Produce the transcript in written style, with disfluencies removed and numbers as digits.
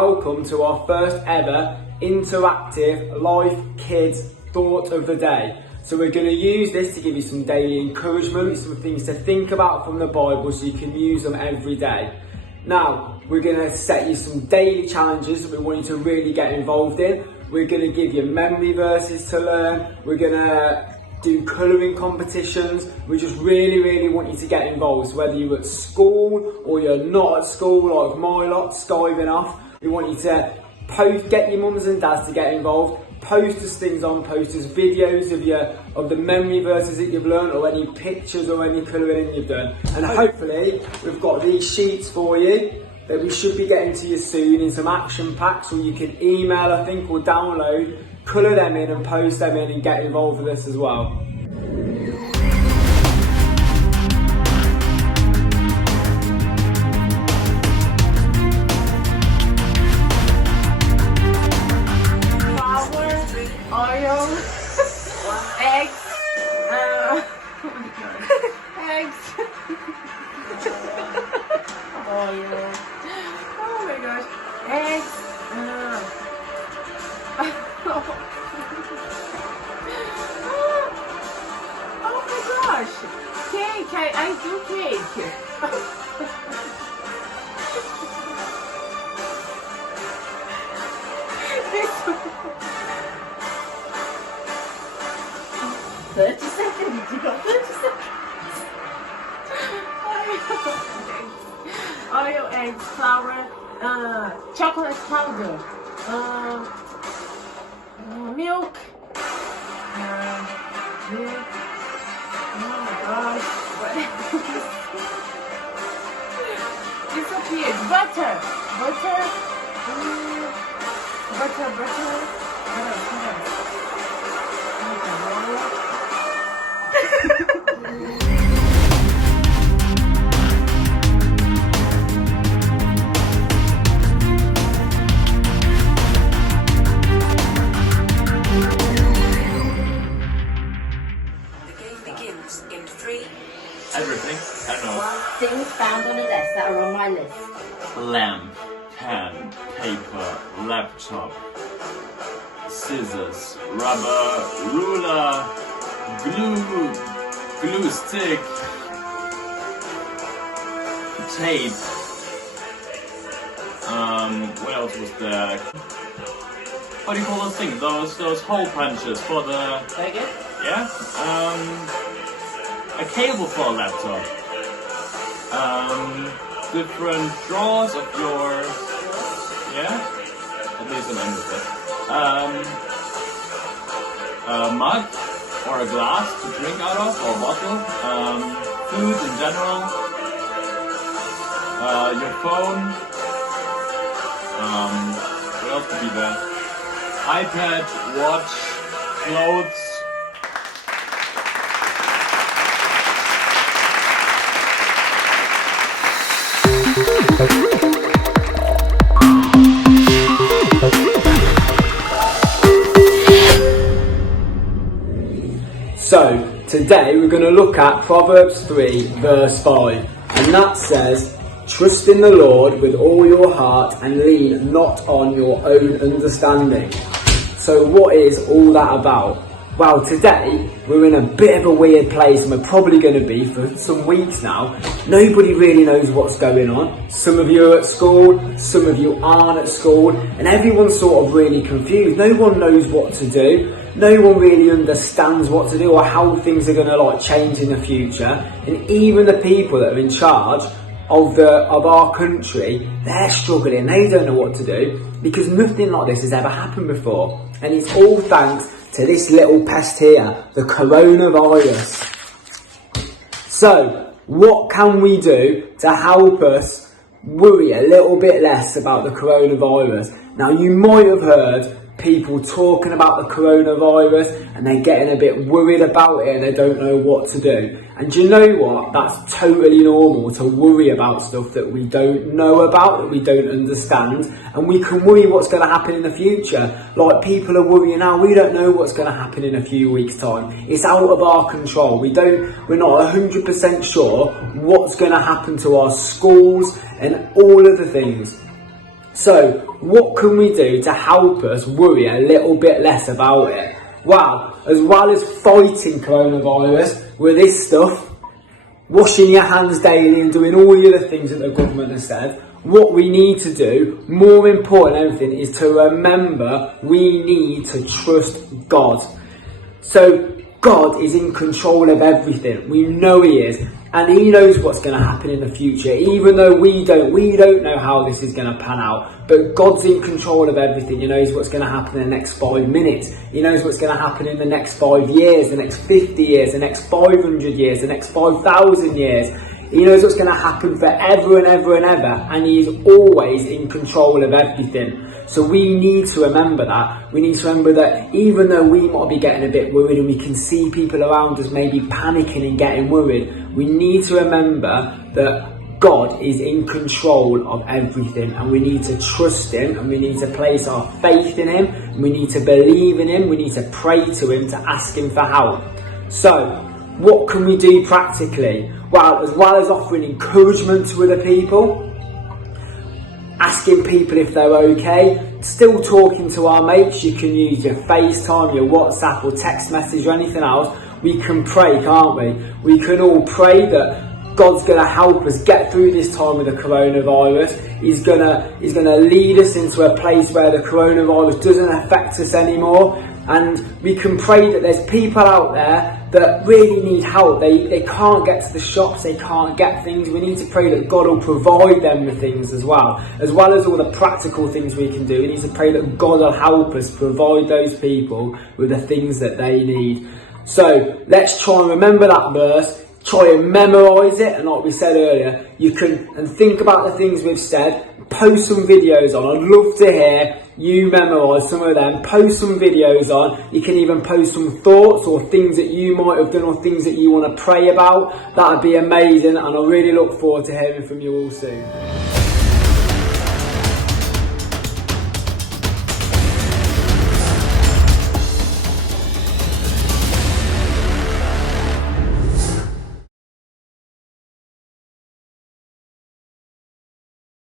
welcome to our first ever interactive Life Kids Thought of the Day. So we're going to use this to give you some daily encouragement, some things to think about from the Bible so you can use them every day. Now, we're going to set you some daily challenges that we want you to really get involved in. We're going to give you memory verses to learn. We're going to do colouring competitions. We just really want you to get involved. So whether you're at school or you're not at school, like my lot, skiving off, we want you to get your mums and dads to get involved. Post us things on, post us videos of the memory verses that you've learned, or any pictures or any colouring you've done. And hopefully we've got these sheets for you that we should be getting to you soon in some action packs, or you can email, I think, or download, colour them in and post them in and get involved with us as well. Oil, eggs, eggs, oil, oh my gosh, eggs, oh my gosh, cake, I do cake. This 30 seconds, you got 30 seconds. Oil, eggs, flour, chocolate powder, milk, milk. Oh my gosh, what disappeared. Butter, what else? In 3. Everything. I don't know. Things found on the desk that are on my list. Lamp, pen, paper, laptop, scissors, rubber, ruler, glue stick, tape. What else was there? What do you call those things? Those hole punches for the... Very good. Yeah? A cable for a laptop. Different drawers of your... Yeah? At least I'm in with it. A mug or a glass to drink out of, or a bottle. Food in general. Your phone. What else could be there? iPad, watch, clothes. So, today we're going to look at Proverbs 3 verse 5, and that says, "Trust in the Lord with all your heart and lean not on your own understanding." So what is all that about? Well, today we're in a bit of a weird place, and we're probably going to be for some weeks now. Nobody really knows what's going on. Some of you are at school, some of you aren't at school, and everyone's sort of really confused. No one knows what to do. No one really understands what to do or how things are going to change in the future. And even the people that are in charge of our country, they're struggling. They don't know what to do because nothing like this has ever happened before. And it's all thanks to this little pest here, the coronavirus. So, what can we do to help us worry a little bit less about the coronavirus? Now, you might have heard people talking about the coronavirus and they're getting a bit worried about it and they don't know what to do. And do you know what? That's totally normal to worry about stuff that we don't know about, that we don't understand, and we can worry what's going to happen in the future. Like people are worrying now, we don't know what's going to happen in a few weeks' time. It's out of our control. We're not 100% sure what's going to happen to our schools and all of the things. So, what can we do to help us worry a little bit less about it? Well, as well as fighting coronavirus with this stuff, washing your hands daily and doing all the other things that the government has said, what we need to do, more important than everything, is to remember we need to trust God. So God is in control of everything. We know He is. And He knows what's going to happen in the future. Even though we don't know how this is going to pan out. But God's in control of everything. He knows what's going to happen in the next 5 minutes. He knows what's going to happen in the next 5 years, the next 50 years, the next 500 years, the next 5,000 years. He knows what's going to happen forever and ever and ever. And He is always in control of everything. So we need to remember that. We need to remember that even though we might be getting a bit worried and we can see people around us maybe panicking and getting worried, we need to remember that God is in control of everything, and we need to trust Him, and we need to place our faith in Him, and we need to believe in Him, we need to pray to Him, to ask Him for help. So, what can we do practically? Well, as offering encouragement to other people, asking people if they're okay, still talking to our mates. You can use your FaceTime, your WhatsApp or text message or anything else. We can pray, can't we? We can all pray that God's going to help us get through this time with the coronavirus. He's going to lead us into a place where the coronavirus doesn't affect us anymore. And we can pray that there's people out there that really need help. They can't get to the shops, they can't get things. We need to pray that God will provide them with things as well as all the practical things we can do. We need to pray that God will help us provide those people with the things that they need. So let's try and remember that verse. Try and memorise it, and like we said earlier, you can and think about the things we've said. Post some videos on. I'd love to hear you memorise some of them. Post some videos on. You can even post some thoughts or things that you might have done or things that you want to pray about. That would be amazing, and I really look forward to hearing from you all soon.